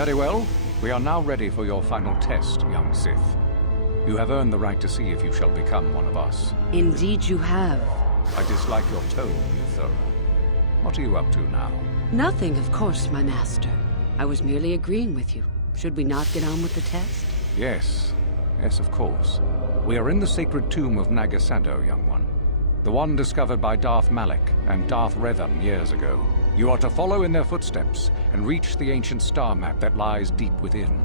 Very well. We are now ready for your final test, young Sith. You have earned the right to see if you shall become one of us. Indeed you have. I dislike your tone, Euthura. What are you up to now? Nothing, of course, my master. I was merely agreeing with you. Should we not get on with the test? Yes. Yes, of course. We are in the sacred tomb of Nagasado, young one. The one discovered by Darth Malak and Darth Revan years ago. You are to follow in their footsteps and reach the ancient star map that lies deep within.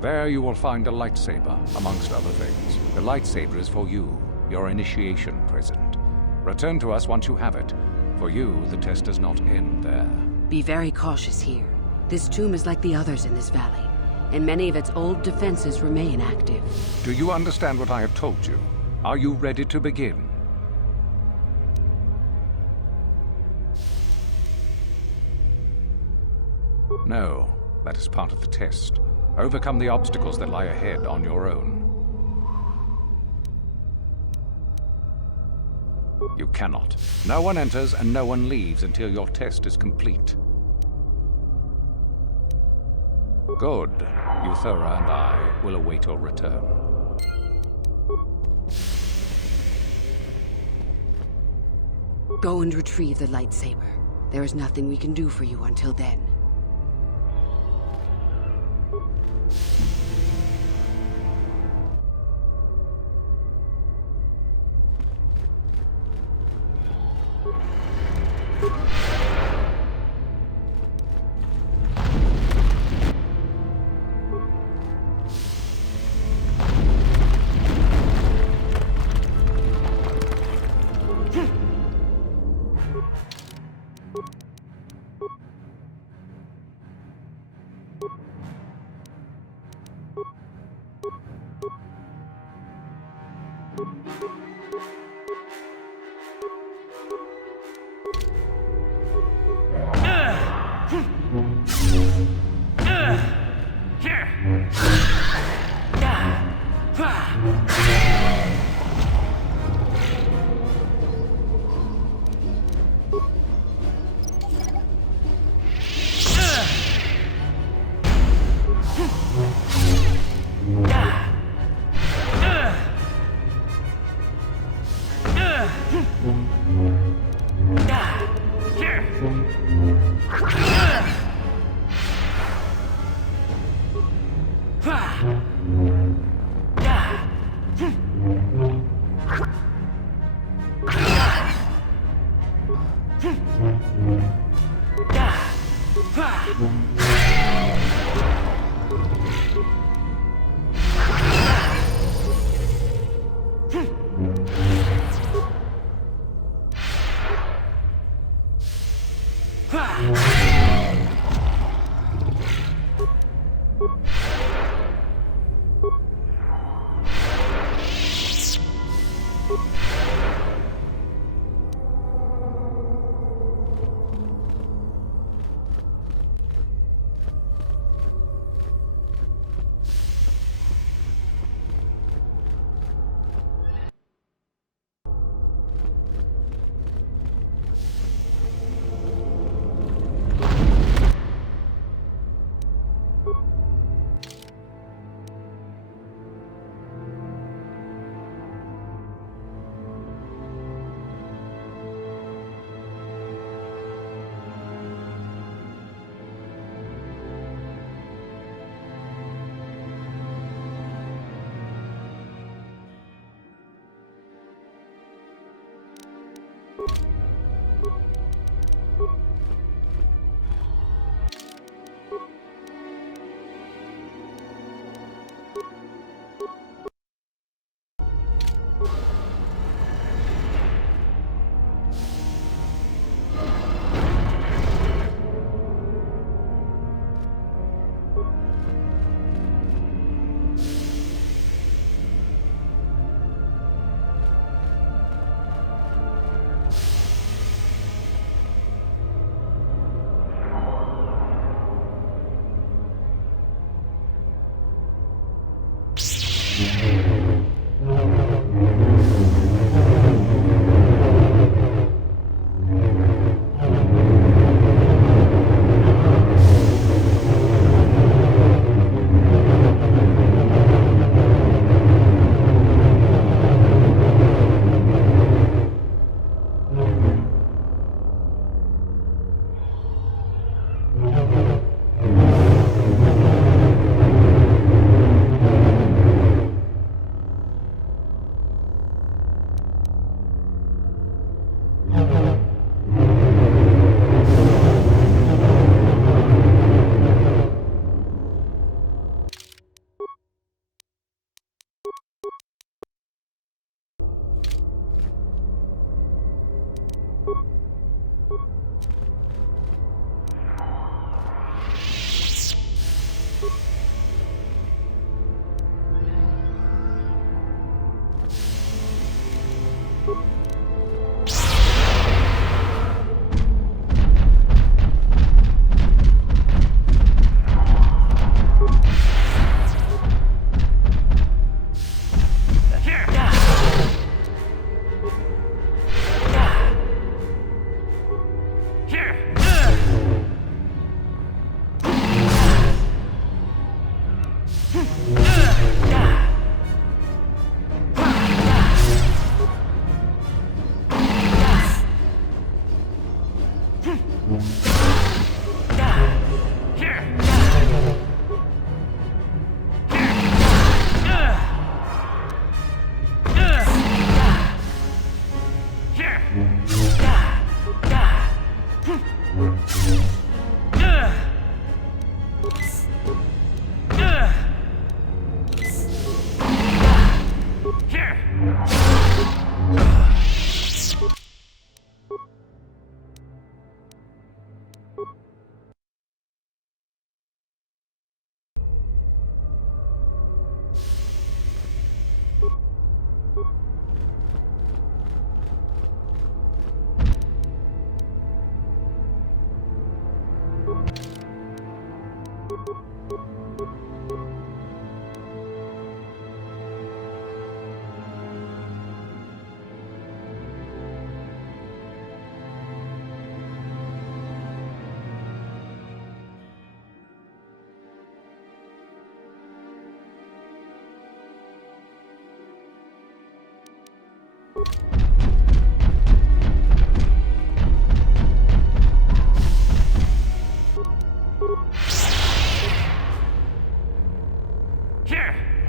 There you will find a lightsaber, amongst other things. The lightsaber is for you, your initiation present. Return to us once you have it. For you, the test does not end there. Be very cautious here. This tomb is like the others in this valley, and many of its old defenses remain active. Do you understand what I have told you? Are you ready to begin? No, that is part of the test. Overcome the obstacles that lie ahead on your own. You cannot. No one enters and no one leaves until your test is complete. Good. Euthura and I will await your return. Go and retrieve the lightsaber. There is nothing we can do for you until then.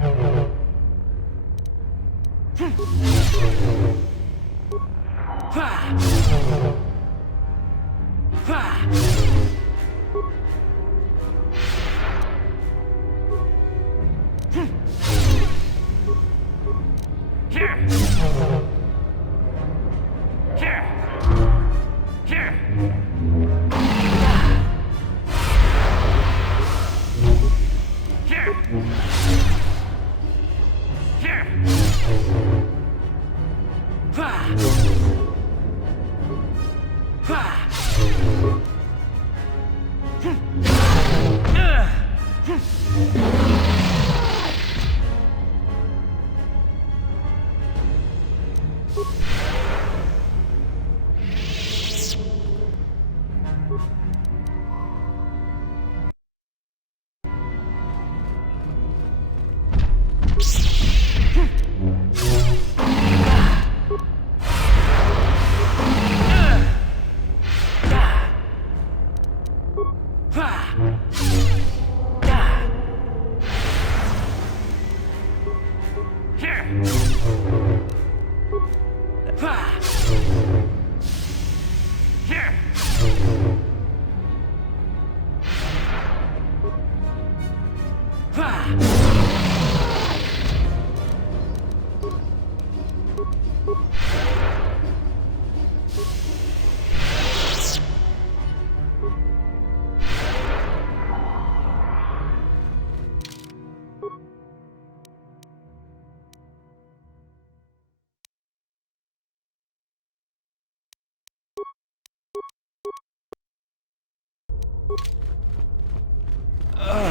I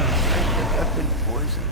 think I've been poisoned.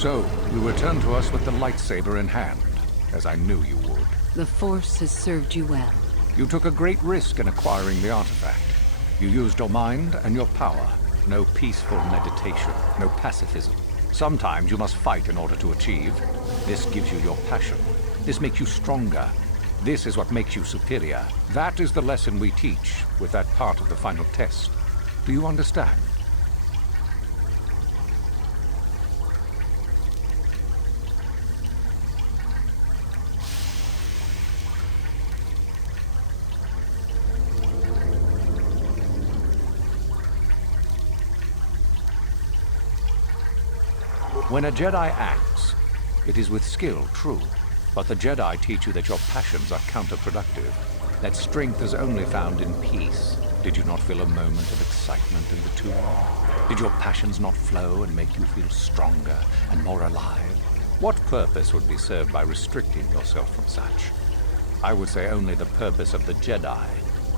So, you return to us with the lightsaber in hand, as I knew you would. The Force has served you well. You took a great risk in acquiring the artifact. You used your mind and your power. No peaceful meditation, no pacifism. Sometimes you must fight in order to achieve. This gives you your passion. This makes you stronger. This is what makes you superior. That is the lesson we teach with that part of the final test. Do you understand? When a Jedi acts, It is with skill, true. But the Jedi teach you that your passions are counterproductive. That strength is only found in peace. Did you not feel a moment of excitement in the tomb? Did your passions not flow and make you feel stronger and more alive? What purpose would be served by restricting yourself from such? I would say only the purpose of the Jedi.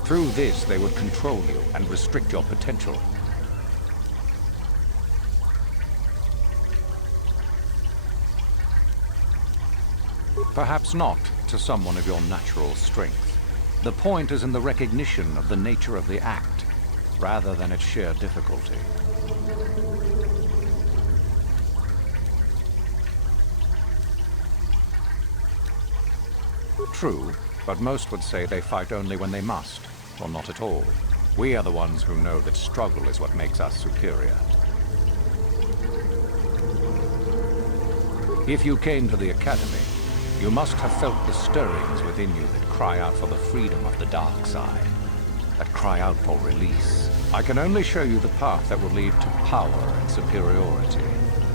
Through this, they would control you and restrict your potential. Perhaps not to someone of your natural strength. The point is in the recognition of the nature of the act, rather than its sheer difficulty. True, but most would say they fight only when they must, or not at all. We are the ones who know that struggle is what makes us superior. If you came to the Academy, you must have felt the stirrings within you that cry out for the freedom of the dark side, that cry out for release. I can only show you the path that will lead to power and superiority.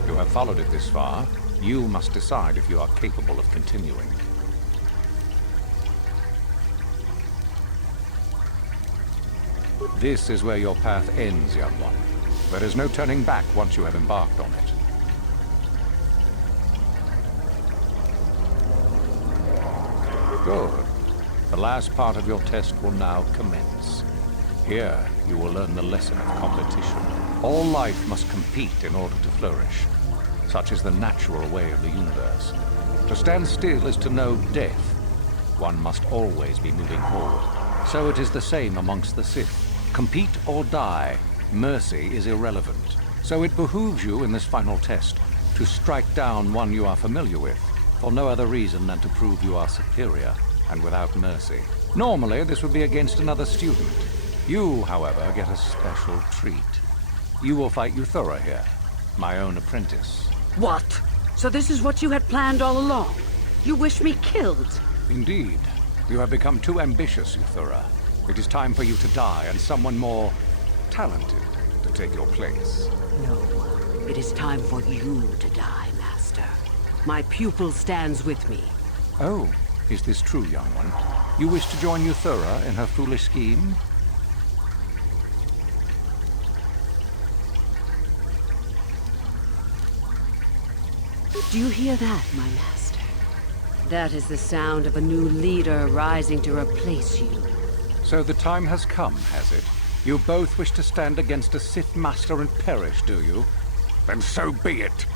You have followed it this far. You must decide if you are capable of continuing. This is where your path ends, young one. There is no turning back once you have embarked on it. Good. The last part of your test will now commence. Here, you will learn the lesson of competition. All life must compete in order to flourish. Such is the natural way of the universe. To stand still is to know death. One must always be moving forward. So it is the same amongst the Sith. Compete or die, mercy is irrelevant. So it behooves you in this final test to strike down one you are familiar with, for no other reason than to prove you are superior and without mercy. Normally, this would be against another student. You, however, get a special treat. You will fight Euthura here, my own apprentice. What? So this is what you had planned all along? You wish me killed? Indeed. You have become too ambitious, Euthura. It is time for you to die and someone more talented to take your place. No. It is time for you to die, Master. My pupil stands with me. Oh, is this true, young one? You wish to join Euthura in her foolish scheme? Do you hear that, my master? That is the sound of a new leader rising to replace you. So the time has come, has it? You both wish to stand against a Sith Master and perish, do you? Then so be it!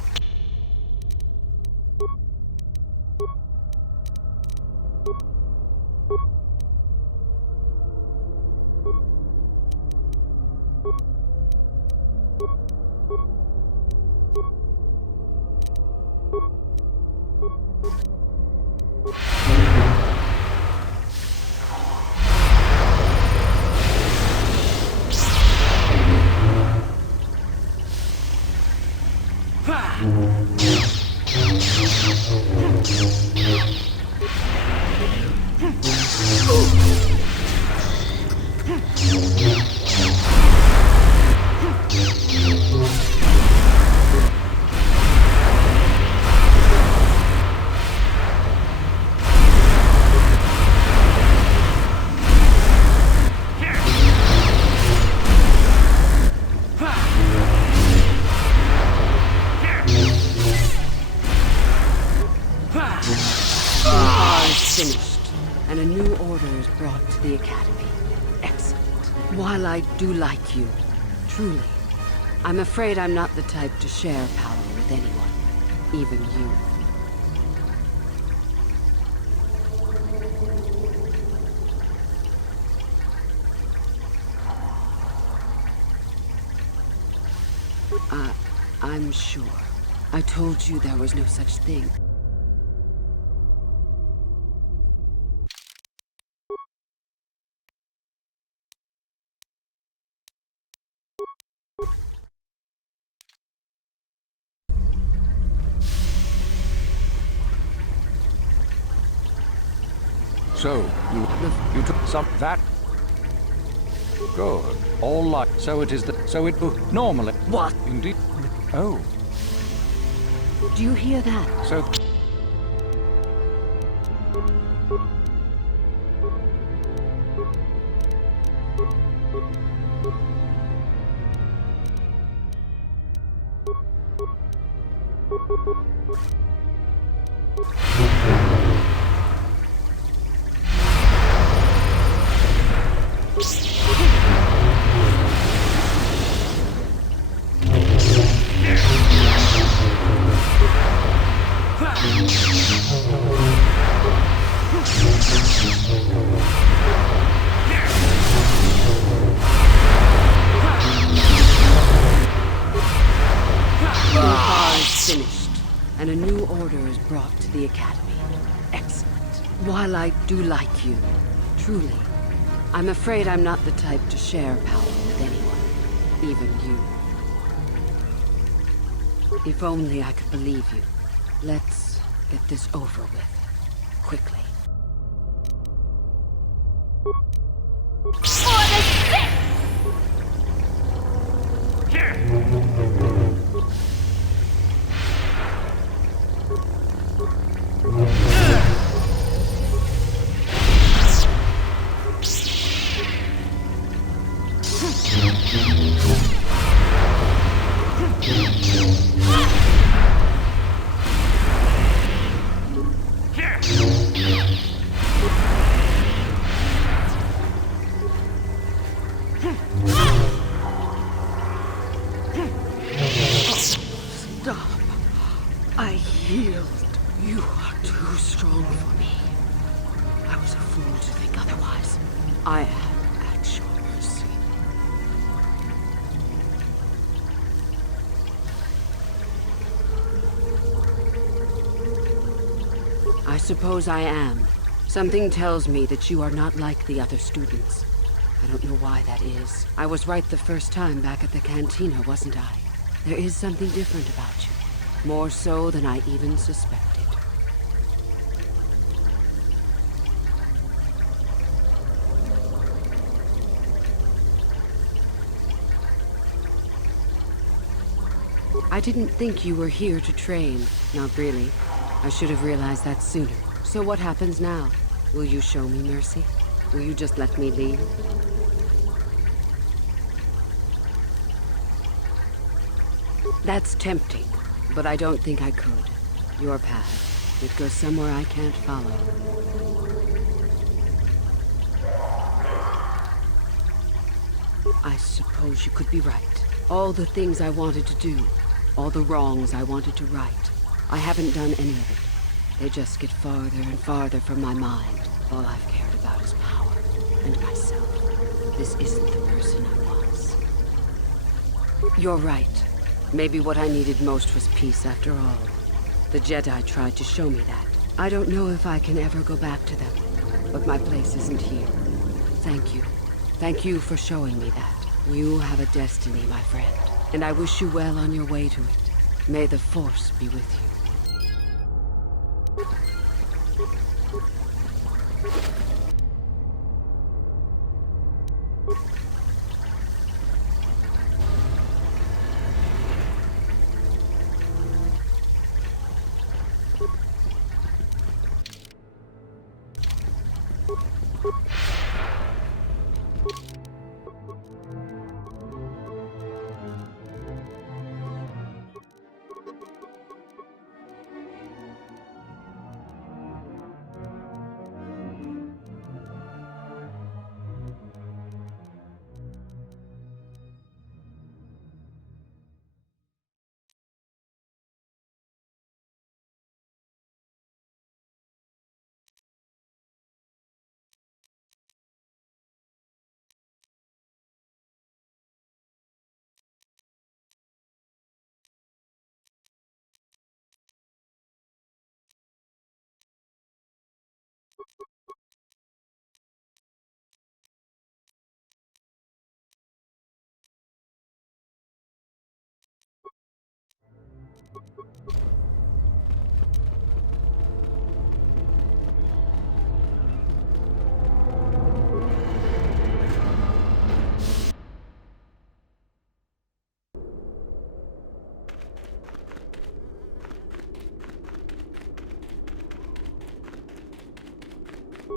Finished, and a new order is brought to the Academy. Excellent. While I do like you, truly, I'm afraid I'm not the type to share power with anyone, even you. I'm sure. I told you there was no such thing. So, you took some that? Good. All light. So it is normally. What? Indeed. Oh. Do you hear that? So KOTOR is finished, and a new order is brought to the Academy. Excellent. While I do like you, truly, I'm afraid I'm not the type to share power with anyone, even you. If only I could believe you. Let's get this over with, quickly. For the Sith! Stop. I yield. You are too strong for me. I was a fool to think otherwise. I am at your mercy. I suppose I am. Something tells me that you are not like the other students. I don't know why that is. I was right the first time back at the cantina, wasn't I? There is something different about you. More so than I even suspected. I didn't think you were here to train. Not really. I should have realized that sooner. So what happens now? Will you show me mercy? Will you just let me leave? That's tempting, but I don't think I could. Your path, it goes somewhere I can't follow. I suppose you could be right. All the things I wanted to do, all the wrongs I wanted to right, I haven't done any of it. They just get farther and farther from my mind. All I've cared about is power and myself. This isn't the person I was. You're right. Maybe what I needed most was peace after all. The Jedi tried to show me that. I don't know if I can ever go back to them, but my place isn't here. Thank you. Thank you for showing me that. You have a destiny, my friend, and I wish you well on your way to it. May the Force be with you.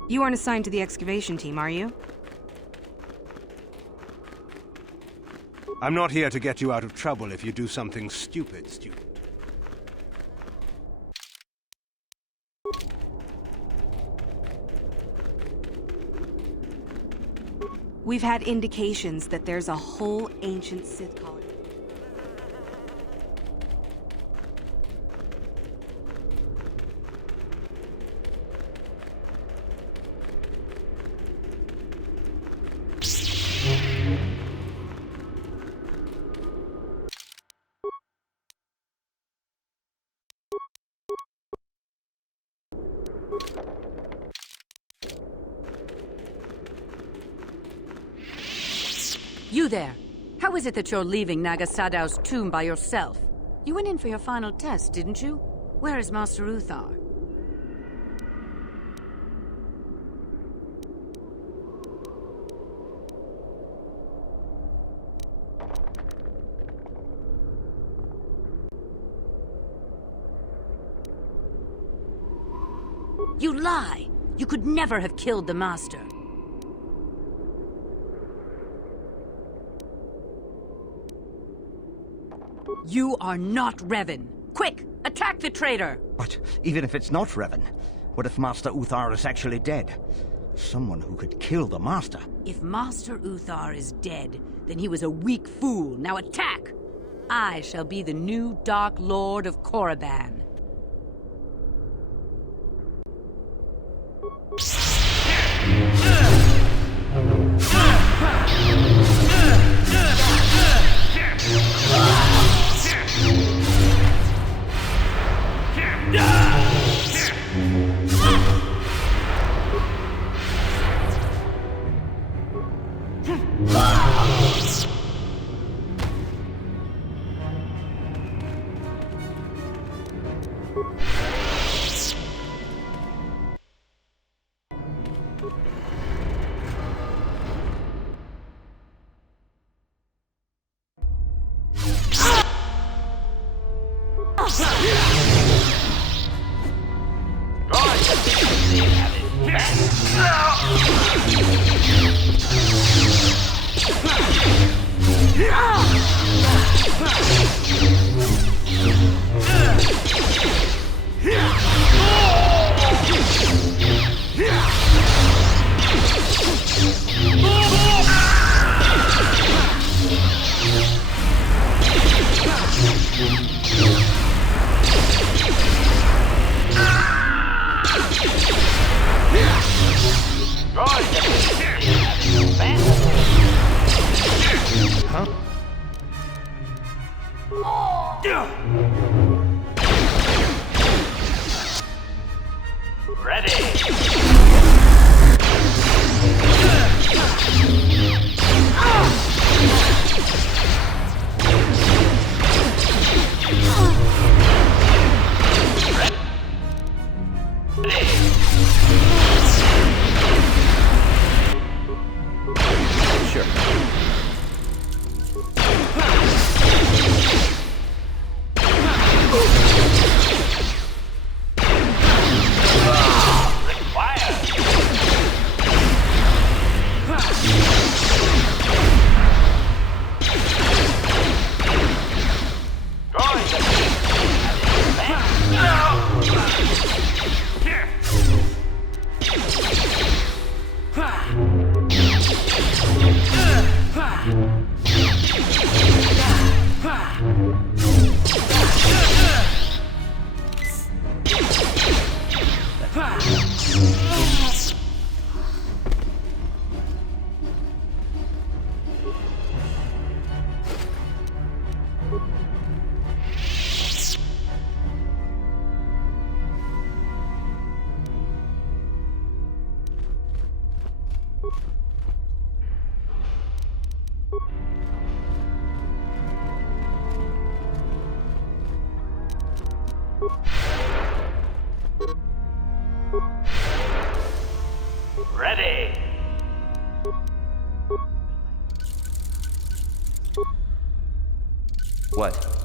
You aren't assigned to the excavation team, are you? I'm not here to get you out of trouble if you do something stupid, student. We've had indications that there's a whole ancient Sith colony. You there! How is it that you're leaving Nagasadow's tomb by yourself? You went in for your final test, didn't you? Where is Master Uthar? You lie! You could never have killed the Master. You are not Revan. Quick, attack the traitor! But even if it's not Revan, what if Master Uthar is actually dead? Someone who could kill the Master. If Master Uthar is dead, then he was a weak fool. Now attack! I shall be the new Dark Lord of Korriban. Ready! What?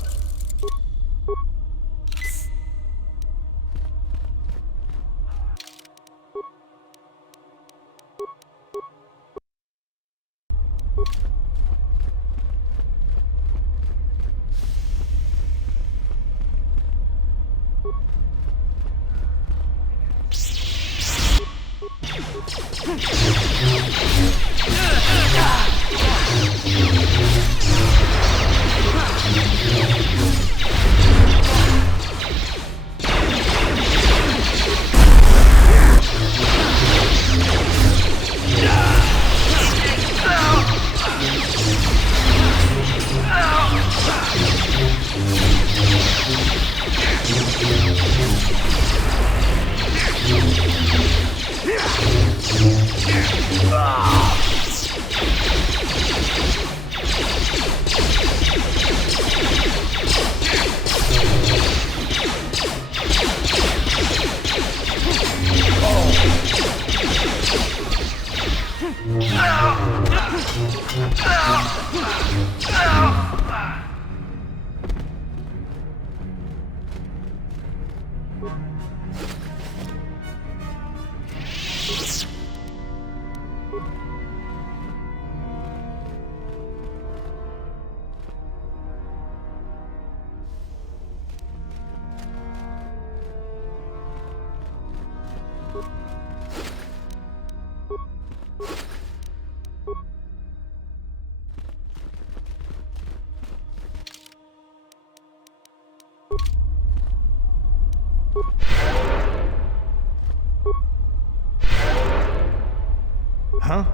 Huh?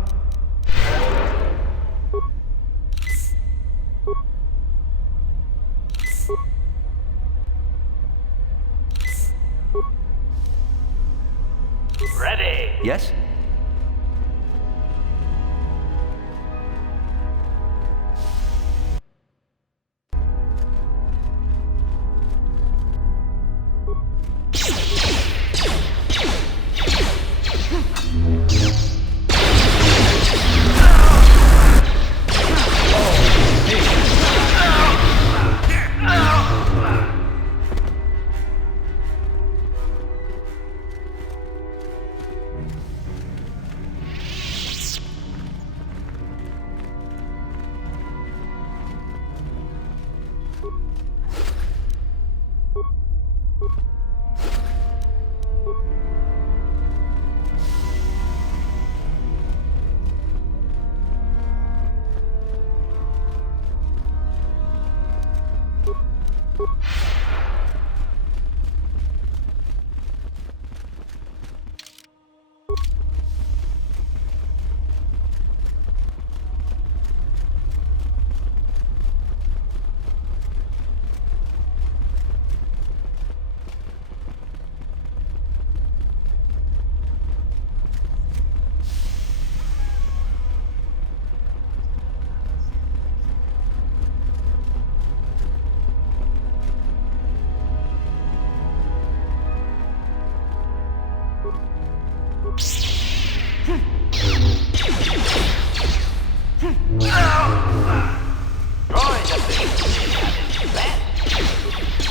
Ready. Yes? Droid ability at its best.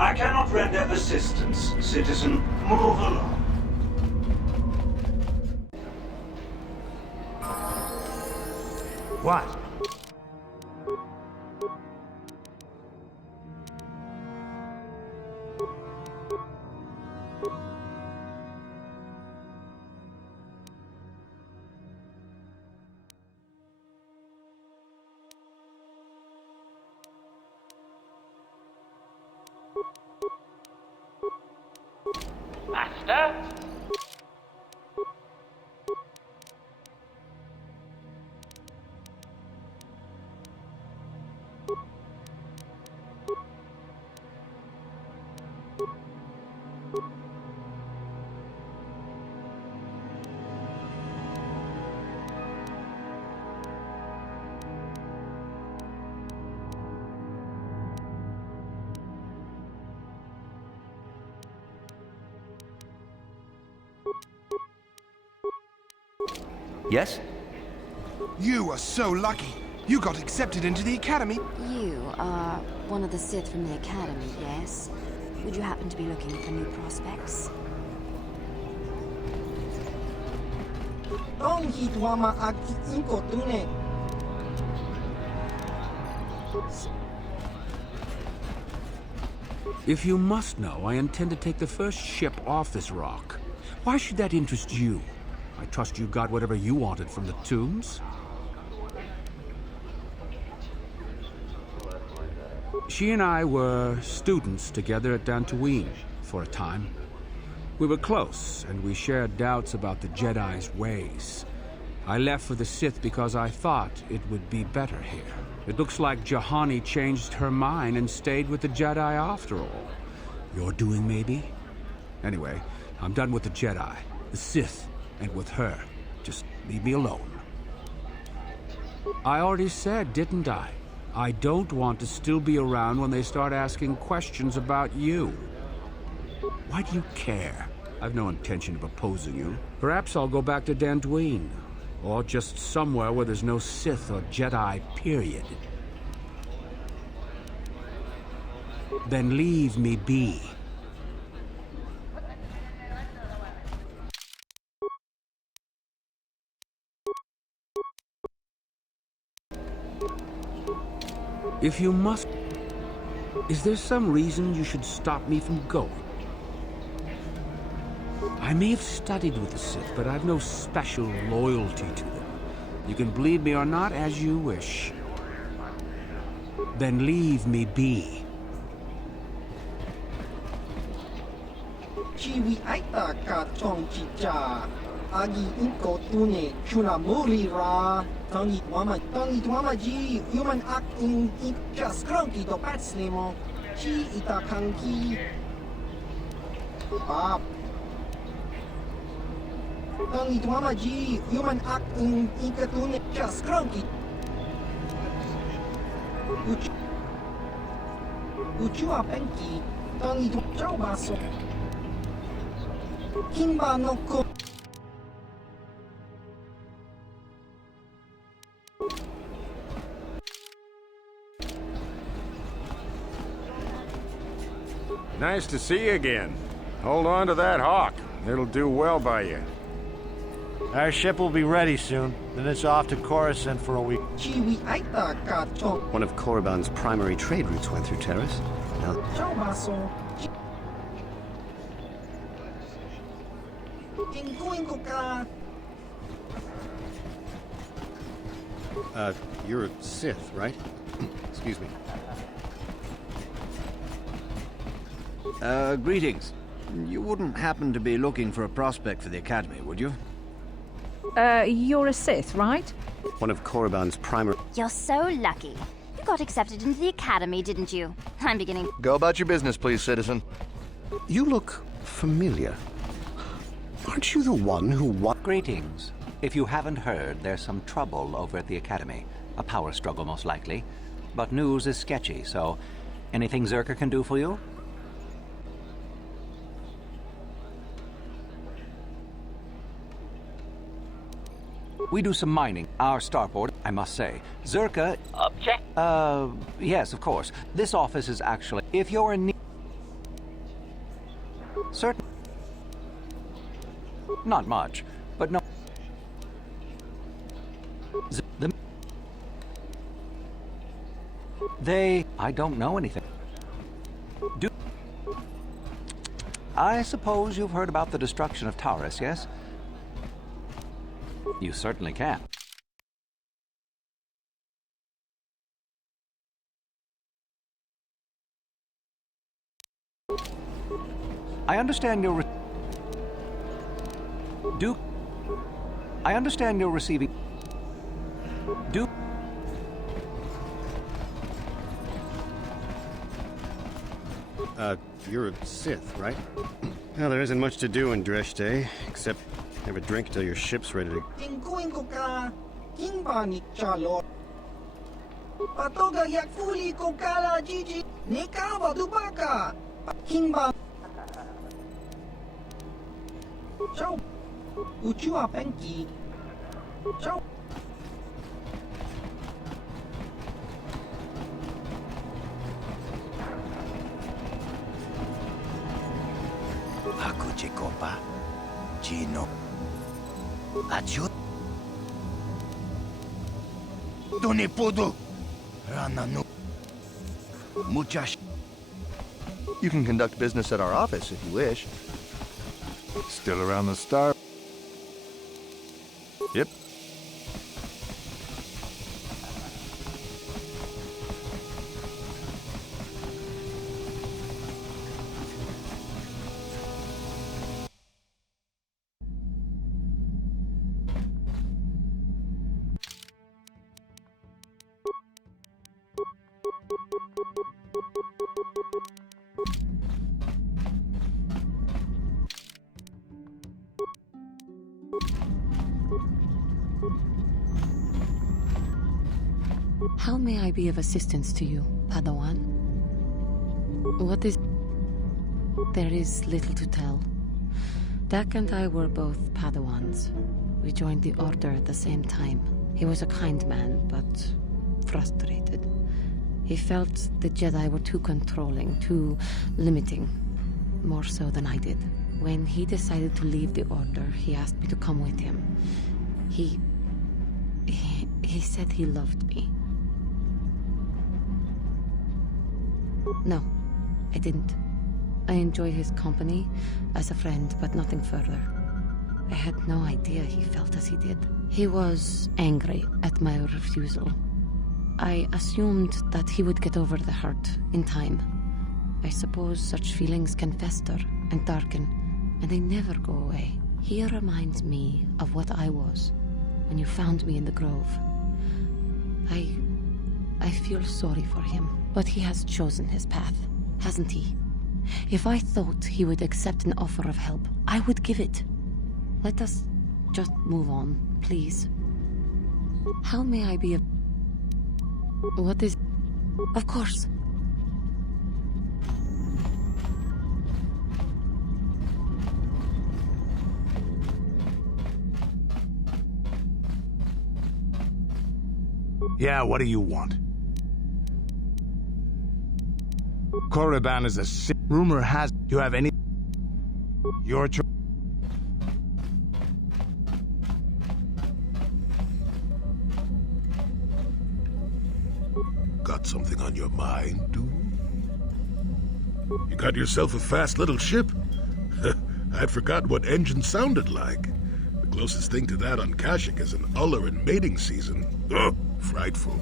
I cannot render assistance, citizen. Move along. What? Master? Yes? You are so lucky. You got accepted into the academy. You are one of the Sith from the academy, yes? Would you happen to be looking for new prospects? If you must know, I intend to take the first ship off this rock. Why should that interest you? I trust you got whatever you wanted from the tombs. She and I were students together at Dantooine for a time. We were close, and we shared doubts about the Jedi's ways. I left for the Sith because I thought it would be better here. It looks like Juhani changed her mind and stayed with the Jedi after all. Your doing, maybe? Anyway, I'm done with the Jedi, the Sith, and with her. Just leave me alone. I already said, didn't I? I don't want to still be around when they start asking questions about you. Why do you care? I've no intention of opposing you. Perhaps I'll go back to Dantooine. Or just somewhere where there's no Sith or Jedi, period. Then leave me be. If you must... Is there some reason you should stop me from going? I may have studied with the Sith, but I've no special loyalty to them. You can believe me or not, as you wish. Then leave me be. Chiwi aita ka chong chicha. Agi inko tune chuna muri ra. Tangi tuama ji human act in just cronky to pats nemo. Chi ita kanki. Pap. Tangi tuama ji human act in ikatune just cronky. Uchua penki. Tangi tu chau baso. Kimba no ko. Nice to see you again. Hold on to that hawk. It'll do well by you. Our ship will be ready soon. Then it's off to Coruscant for a week. One of Korriban's primary trade routes went through Terrace. Now... you're a Sith, right? Excuse me. Greetings. You wouldn't happen to be looking for a prospect for the Academy, would you? You're a Sith, right? One of Korriban's primary... You're so lucky. You got accepted into the Academy, didn't you? I'm beginning... Go about your business, please, citizen. You look familiar. Aren't you the one who won... Greetings. If you haven't heard, there's some trouble over at the Academy. A power struggle, most likely. But news is sketchy, so... Anything Zerka can do for you? We do some mining. Our starport, I must say. Zerka... Object? Yes, of course. This office is actually... If you're in need... Certain... Not much, but no... They... I don't know anything. Do... I suppose you've heard about the destruction of Taurus, yes? You certainly can. I understand you're I understand you're receiving... You're a Sith, right? Well, there isn't much to do in Dresh Day, except have a drink till your ship's ready to... Patoga yak fuli ko kala Gigi. Nikawa dubaka. Kimba. Ciao. Uchua penki. Ciao. Aku Chikopa, Chino, Achut, Tunipudu, Rananu, Muchash. You can conduct business at our office if you wish. Still around the star? Yep. How may I be of assistance to you, Padawan? What is... There is little to tell. Dak and I were both Padawans. We joined the Order at the same time. He was a kind man, but frustrated. He felt the Jedi were too controlling, too limiting, more so than I did. When he decided to leave the Order, he asked me to come with him. He said he loved me. No, I didn't. I enjoyed his company as a friend, but nothing further. I had no idea he felt as he did. He was angry at my refusal. I assumed that he would get over the hurt in time. I suppose such feelings can fester and darken, and they never go away. He reminds me of what I was when you found me in the grove. I feel sorry for him, but he has chosen his path, hasn't he? If I thought he would accept an offer of help, I would give it. Let us just move on, please. How may I be of... What is... Of course. Yeah, what do you want? Korriban is a Sith. Rumor has you have any... Your choice. Got something on your mind, dude? You got yourself a fast little ship? I'd forgotten what engine sounded like. The closest thing to that on Kashyyyk is an Uller in mating season. Ugh, frightful.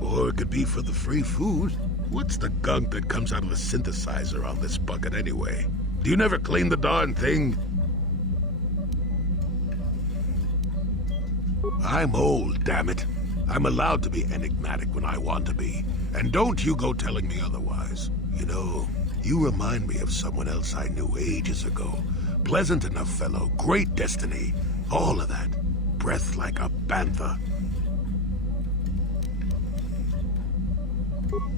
Or it could be for the free food. What's the gunk that comes out of the synthesizer on this bucket anyway? Do you never clean the darn thing? I'm old, damn it. I'm allowed to be enigmatic when I want to be. And don't you go telling me otherwise. You know, you remind me of someone else I knew ages ago. Pleasant enough fellow, great destiny. All of that. Breath like a bantha.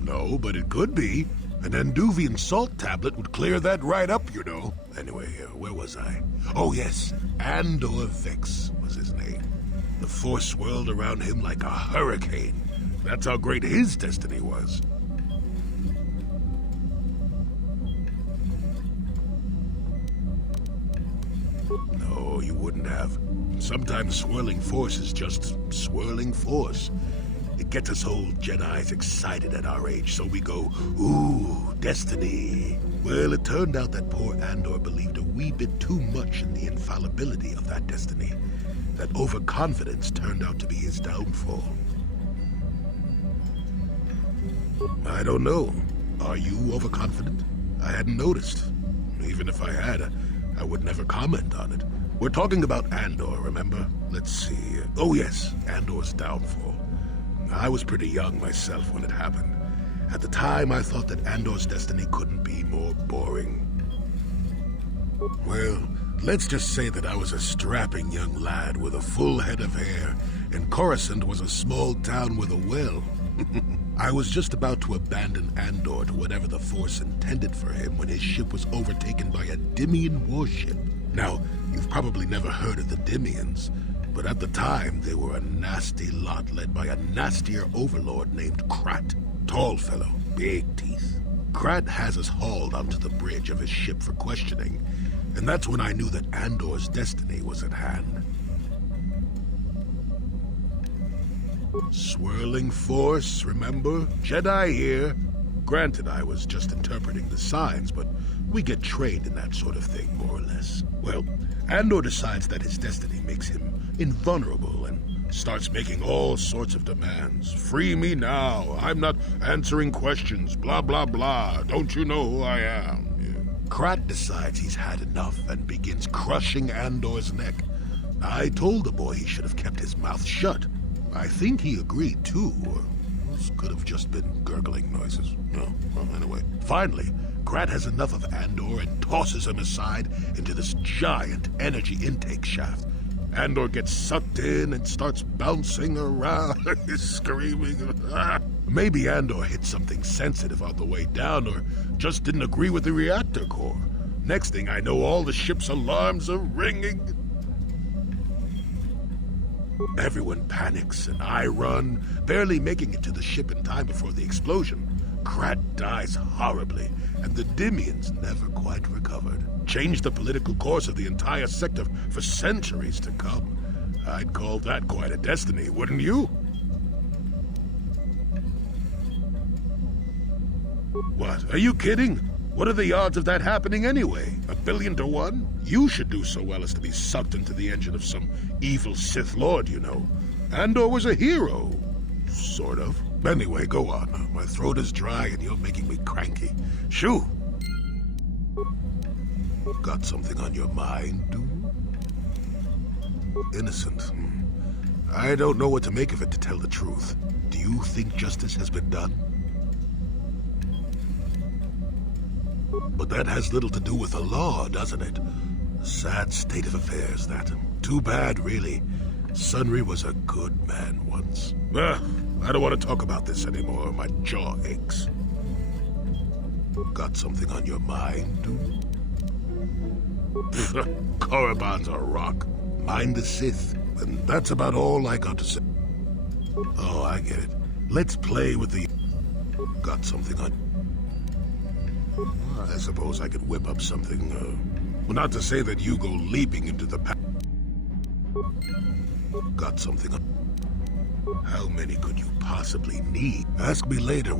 No, but it could be. An Anduvian salt tablet would clear that right up, you know. Anyway, where was I? Oh, yes. Andor Vex was his name. The Force swirled around him like a hurricane. That's how great his destiny was. No, you wouldn't have. Sometimes swirling force is just swirling force. It gets us old Jedis excited at our age, so we go, ooh, destiny. Well, it turned out that poor Andor believed a wee bit too much in the infallibility of that destiny. That overconfidence turned out to be his downfall. I don't know. Are you overconfident? I hadn't noticed. Even if I had, I would never comment on it. We're talking about Andor, remember? Let's see. Oh yes, Andor's downfall. I was pretty young myself when it happened. At the time, I thought that Andor's destiny couldn't be more boring. Well, let's just say that I was a strapping young lad with a full head of hair, and Coruscant was a small town with a well. I was just about to abandon Andor to whatever the Force intended for him when his ship was overtaken by a Dimian warship. Now, you've probably never heard of the Dimians, but at the time they were a nasty lot led by a nastier overlord named Krat. Tall fellow, big teeth. Krat has us hauled onto the bridge of his ship for questioning, and that's when I knew that Andor's destiny was at hand. Swirling force, remember? Jedi here. Granted, I was just interpreting the signs, but we get trained in that sort of thing, more or less. Well, Andor decides that his destiny makes him invulnerable and starts making all sorts of demands. Free me now. I'm not answering questions. Blah, blah, blah. Don't you know who I am? Yeah. Krat decides he's had enough and begins crushing Andor's neck. I told the boy he should have kept his mouth shut. I think he agreed, too, or this could have just been gurgling noises. No, well, anyway. Finally, Krat has enough of Andor and tosses him aside into this giant energy intake shaft. Andor gets sucked in and starts bouncing around, screaming. Maybe Andor hit something sensitive on the way down, or just didn't agree with the reactor core. Next thing I know, all the ship's alarms are ringing. Everyone panics, and I run, barely making it to the ship in time before the explosion. Krat dies horribly, and the Dimians never quite recovered. Changed the political course of the entire sector for centuries to come. I'd call that quite a destiny, wouldn't you? What, are you kidding? What are the odds of that happening anyway? 1,000,000,000 to 1? You should do so well as to be sucked into the engine of some evil Sith Lord, you know. Andor was a hero. Sort of. Anyway, go on. My throat is dry and you're making me cranky. Shoo! Got something on your mind, dude? Innocent. I don't know what to make of it, to tell the truth. Do you think justice has been done? But that has little to do with the law, doesn't it? A sad state of affairs, that. Too bad, really. Sunry was a good man once. I don't want to talk about this anymore. My jaw aches. Got something on your mind, dude? Korriban's a rock. Mind the Sith. And that's about all I got to say. Oh, I get it. Let's play with the... Got something on... I suppose I could whip up something, well, not to say that you go leaping into the past. Got something on... How many could you possibly need? Ask me later.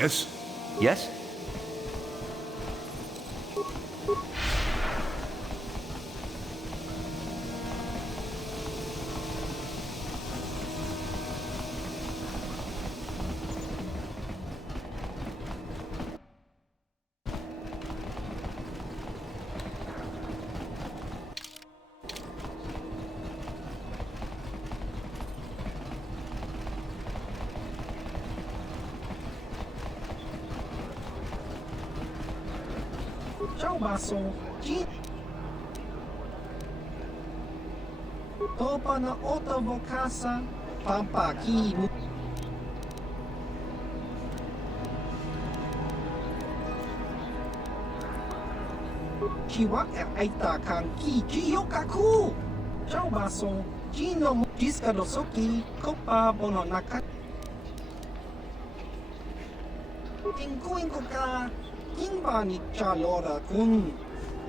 Yes? Yes? Ciao baso, G. Topa na otovo kasa, pampaki mu. Chiwak aita kan ki kiyokaku. Ciao baso, Gino mo diskadosoki, kopa bono naka. Tingkuin ko ka, kimba ni Chalora kun.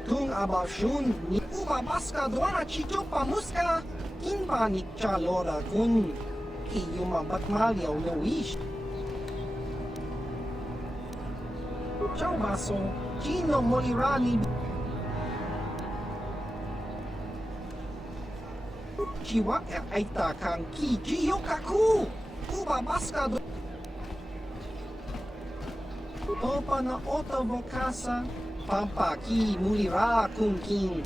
Tung abashun ni ubabaska duana chichopa muska, kimba ni Chalora kun. Kiyuma batmalyaw no ish. Ciao baso, Gino molirani. Chiwak aita kan ki kiyokaku, ubabaska do. Topa na otovo kasa, pampaki mulira kung king.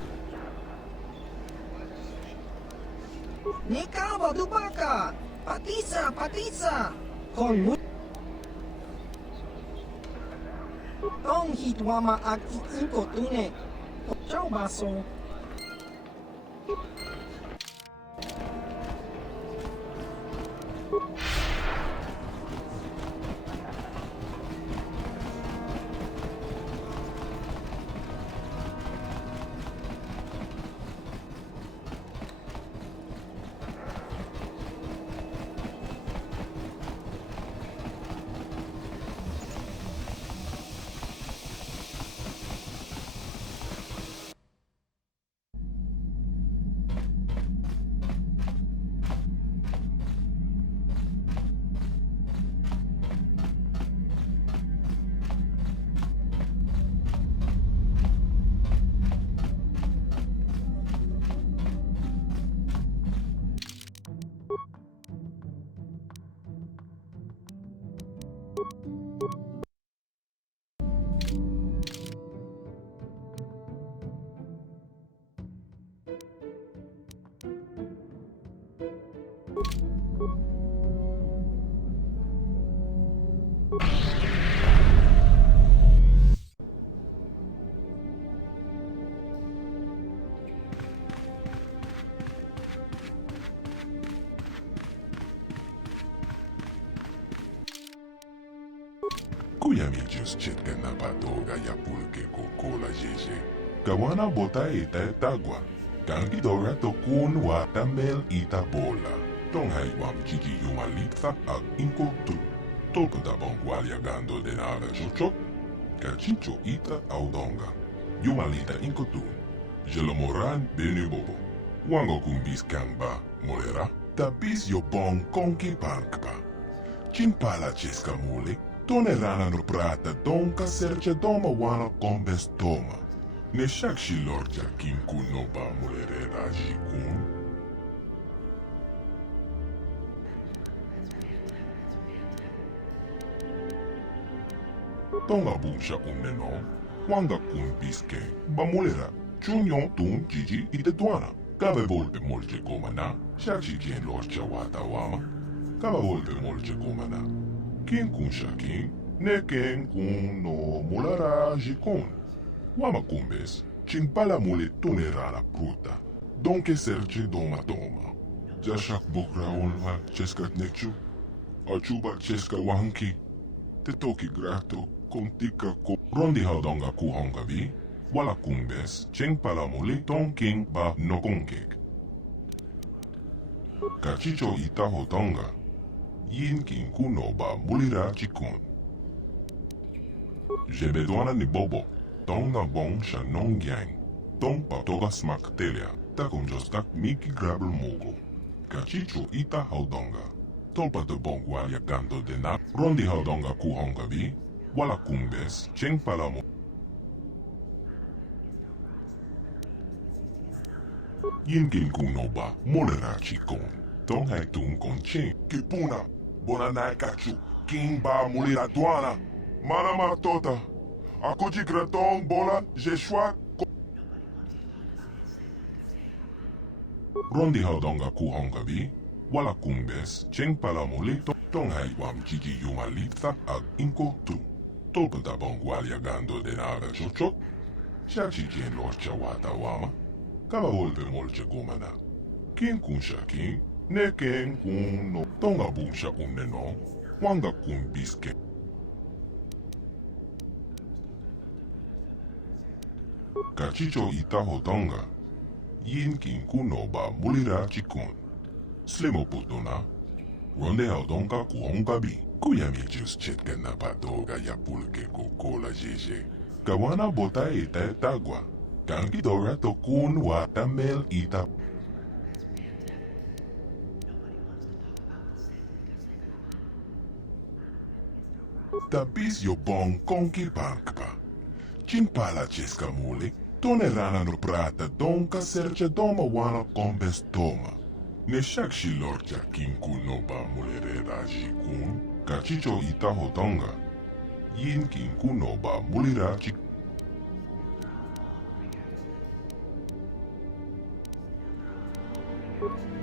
Nekaba dubaka, patisa, kon mu. Tong hitwama ak inko tune. Ciao baso. Kuyamijus chetken na patoga ya pulke kokola jeje. Kawana bota ita tagwa. Kangi dora to kun watamel ita bola. Tonghai wam chiki yumalitha ag inkotu. Tolko da bongwalia gando denara chocho. Kachicho ita audonga. Yumalita inkotu. Jelomoran benubobo. Wango kumbis kangba molera. Tapis yo bong konki pankpa. Chimpala cheska mule. Tonerana no prata donka serce doma wana kombes toma. Ne shak shilorja kim kuno ba mulere raji kun. Tonga busha uneno, wanga kun biske, ba mulera, chunyon tun jiji ite duana. Kabe volpe molche komana, shak shikien lorcha wata wama. Kaba volpe molche komana. Kin kun shakin, ne ken kun no mulara jikon. Wama kumbes, chimpala mule tunerana pruta. Donke serce doma toma. Jashak bukra olma cheskat nechu. Achuba cheska wanki. Te toki grato, kontika ko. Rondi haudonga kuhonga vi. Wala kumbes, chimpala mule tonking ba no konkek. Kachicho ita hotonga. Yin kin kuno ba mulira chikon. Jebedwana ni bobo. Tong na bong sha nong yang. Tong pa toga smak telia. Takom jostak miki grabel mogo. Kachicho ita haudonga. Tolpa de bong walia gando de na. Rondi haudonga kuhonga vi. Wala kumbes. Cheng palamo. Yin kin kuno ba mulira chikon. Tong hai tung kon cheng. Kipuna. Bonanai kachu. King ba mulira duana. Manama tota. Ako ji gratong bola jeshwa. Rondi haudonga kuhonga vi. Wala kumbes. Cheng palamuli. Tong hai wam jiji yumalitha ag inko tu. Tolpa da bong walia gando denara chocho. Shachikin Lord Chawata Wama, Kama Wolpe Molche Gomana, King Kunsha King, Ne King Kun no Tonga Bunsha Uneno, Wanga Kun Biske. Kachicho Itaho Tonga, Yin King Kunoba Mulira Chikun, Slimo Putuna, Ronde Audonka Kuongabi, Kuyami Jus Chetkana Patoga Yapulke Kokola Jeje. Kawana bota ita tagwa. Kanki dora tokun watamel ita. Tabis yo bon konki pankpa. Chimpala cheska mule. Tonerana no prata donka sercha doma wana kombes toma. Ne shakshi lorcha kinku no ba mulere raji kun. Kachicho ita hotonga. Yin kinku no ba mulira chik.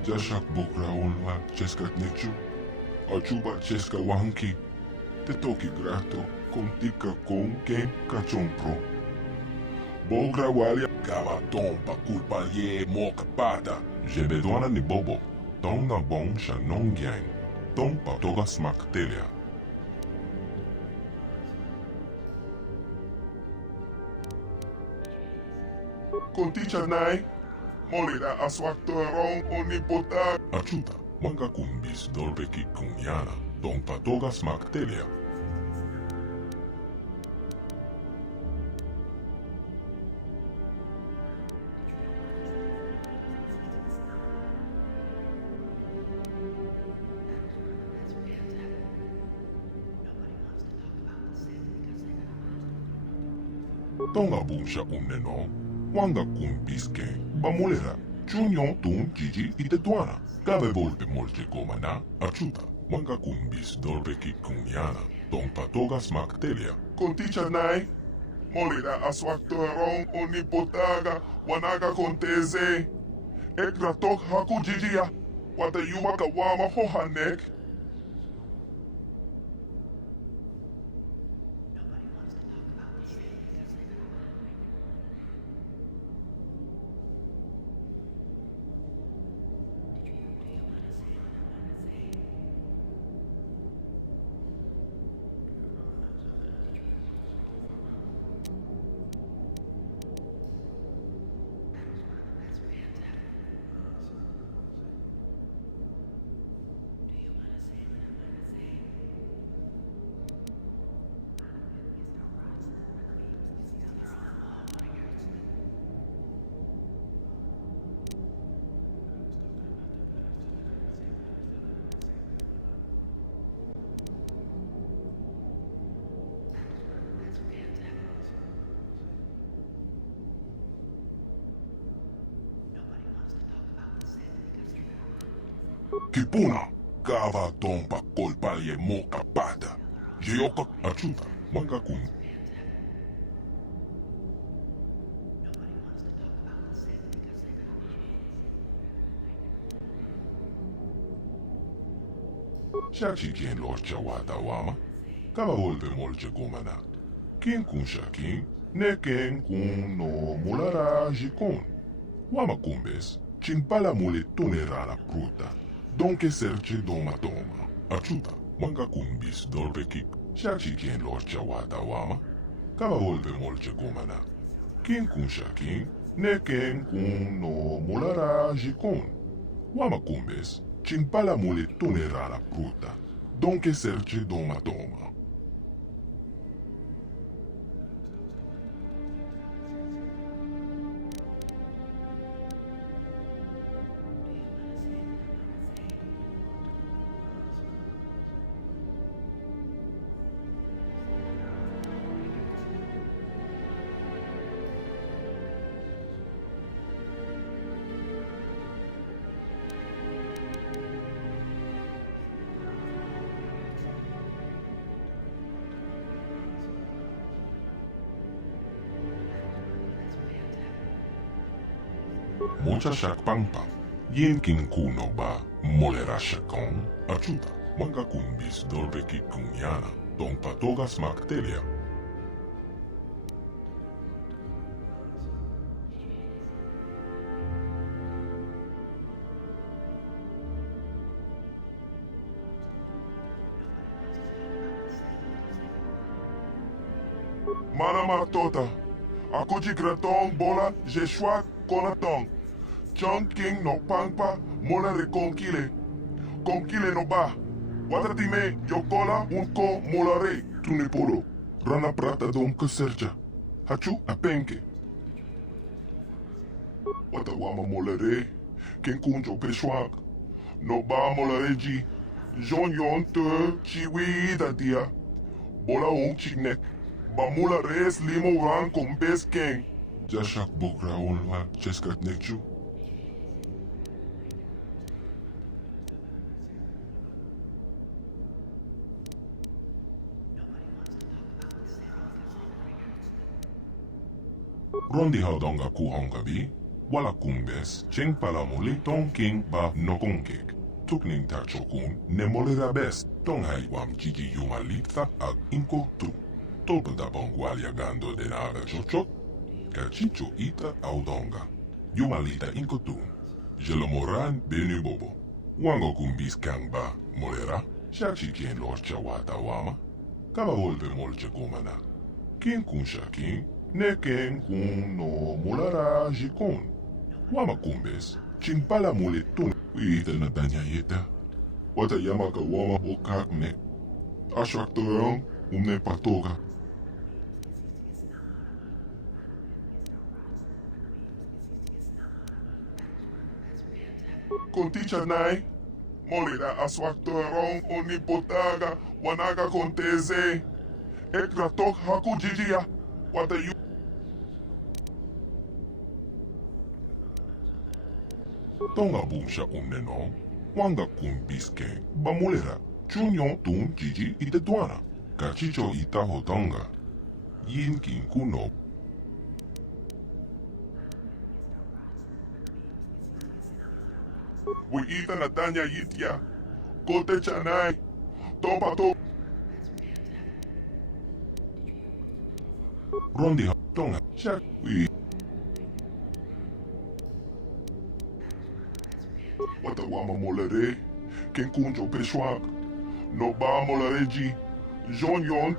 Jashak bukra unla cheska nechu. Achuba cheska wanki. Te toki grato. Contica con ken cachompro. Bogra walia gava tompa culpa ye moka pata. Jebeduana ni bobo. Tonga bon shanon yang. Tompa toga smak telia. Conticha nai. Molira aswaktoron onipota. Achuta. Wanga kumbis dolpe ki kunyana. Tompa toga smak telia. Tonga bunsha uneno, wanga kumbiske, bamulera, chunyon tun jiji itetuana, kabe volpe molche komana, achuta, wanga kumbis dolpe ki kunyana, tongpa toga smak telia, konticha nai, molera aswaktoron onipotaga, wanaga konteze, ekratok haku jijia, wata yuma kawama hohanek. Kipuna, kava tompa kolpalye moka pata. Jeoka achuta, wanga kun. Shachi kien lorcha wata wama, kama volpe molche gomana. Kien kun shakin, ne ken kun no mulara jikon. Wama kumbes, chimpala mule tonerana pruta. Donke serche doma doma. Achuta, wanga kumbis dolpe kik. Shachi kien lorcha wata wama. Kama volpe molche gomana. Kien kun shakin, ne ken kun no mulara jikon. Wama kumbes, chimpala mule tonerana pruta. Donke serche doma doma. Mocha shak pang pang. Yen kin kuno ba molera shakon. Achuta, wanga kumbis dolpe ki kunyana. Tong patoga smak telia. Shachi kien lorcha wata wama. Kama volpe molche gomana. Kien kun shakin, ne ken kun no mulara jikon. Wama kumbes, chimpala mule tonerana pruta. Donke serche doma doma. Achuta, wanga kumbis dolpe kik. Shachi kien lorcha wata wama. Kama volpe molche gomana. Kien kun shakin, ne ken kun no mulara jikon. Wama kumbes, chimpala mule tonerana pruta. Donke serche doma doma. Manama tota. Ako ji gratong bola jeshua konatong. Chong king no pangpa mola reconkile. Konkile no ba. Watatime yokola unko molare. Tunipolo. Rana prata dom keserja. Hachu apenke. Watawama molare. Ken kunjo peshwak. No ba molare ji. Jon yon te chiwi da dia. Bola on chignek. Bamula res limo ran con bes king. Jashak bokra olwa cheskat nekchu. Rondi haudonga ku hongabi. Wala kumbes. Cheng palamuli tong king ba nokongkek. Tukning ta chokun ne molera best. Tong hai wam jiji yumalita ag inko tu. Tolpa da bongwalia gando de naga chochot. Kachicho ita audonga. Yumalita inko tu. Jelomoran benu bobo. Wango kumbis kangba molera. Shachi kien lorcha wata wama. Kama volpe molche kumana. Kien kun shakin. Ne ken kun no molara jikon. Wama kumbes. Chimpala moletun. Ita na tanya yeta. Wata yamaka wama okak ne. Ashwak toyong umne patoga. Conticha nai. Molira aswak toyong onipotaga. Wanaga konteze. Ekratok haku jijia. Wata yu. Tonga bumsha umneno, wanga kumbiske, bamulera, chunyon tun jiji ite duana, kachicho ita hotonga, yin kin kuno. We ita natanya yitia, kote chanai, topa to. Rondi tonga, shak we. Watawama molere, ken kunjo peshwak. No ba molere ji, jon yon.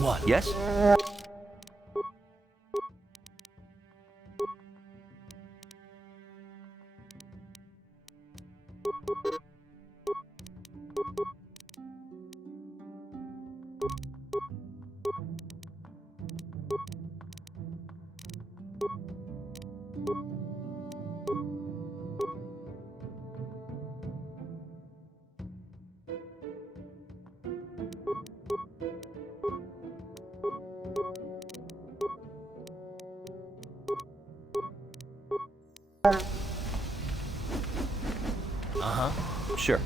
What? Yes? Uh-huh. Sure.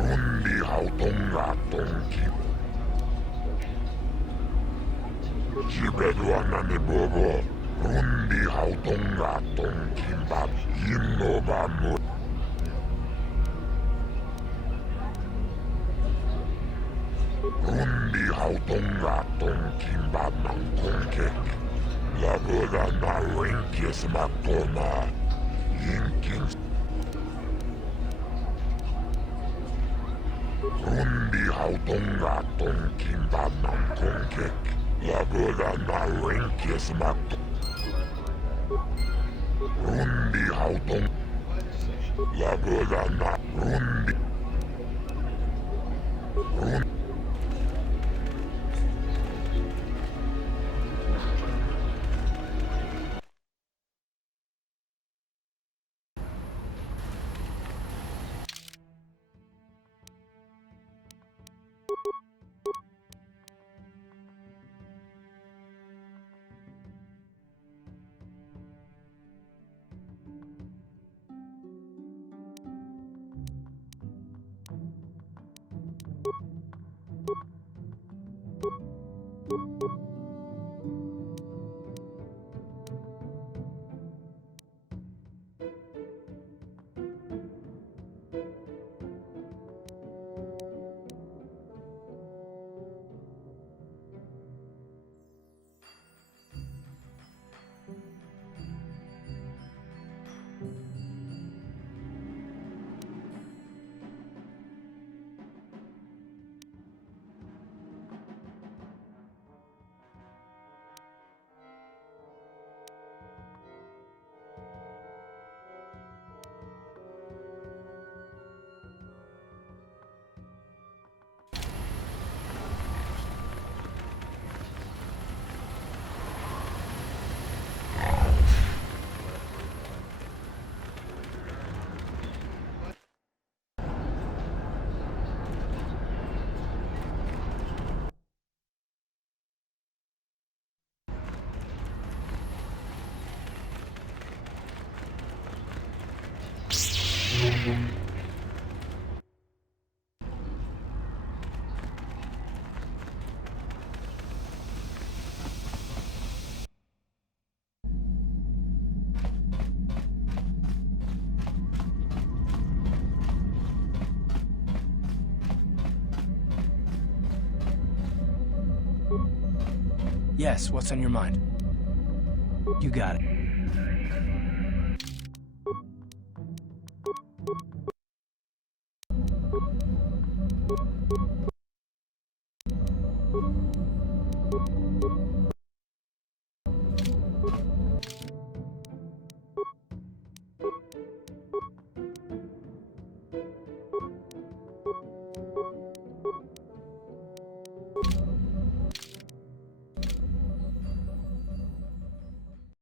Rundi hautonga tonki. Jibedwana ni bobo. Rundi hautonga tonki bab. Yimno bamu. Rundi hautonga tonki bab nangkonke. Laboda na rinkis makoma. Yinkins. Rundi hautonga tonkin banam konkek. Laboda na rinkis mak. Rundi hautong. Laboda na rundi. Rundi. Yes, what's on your mind? You got it.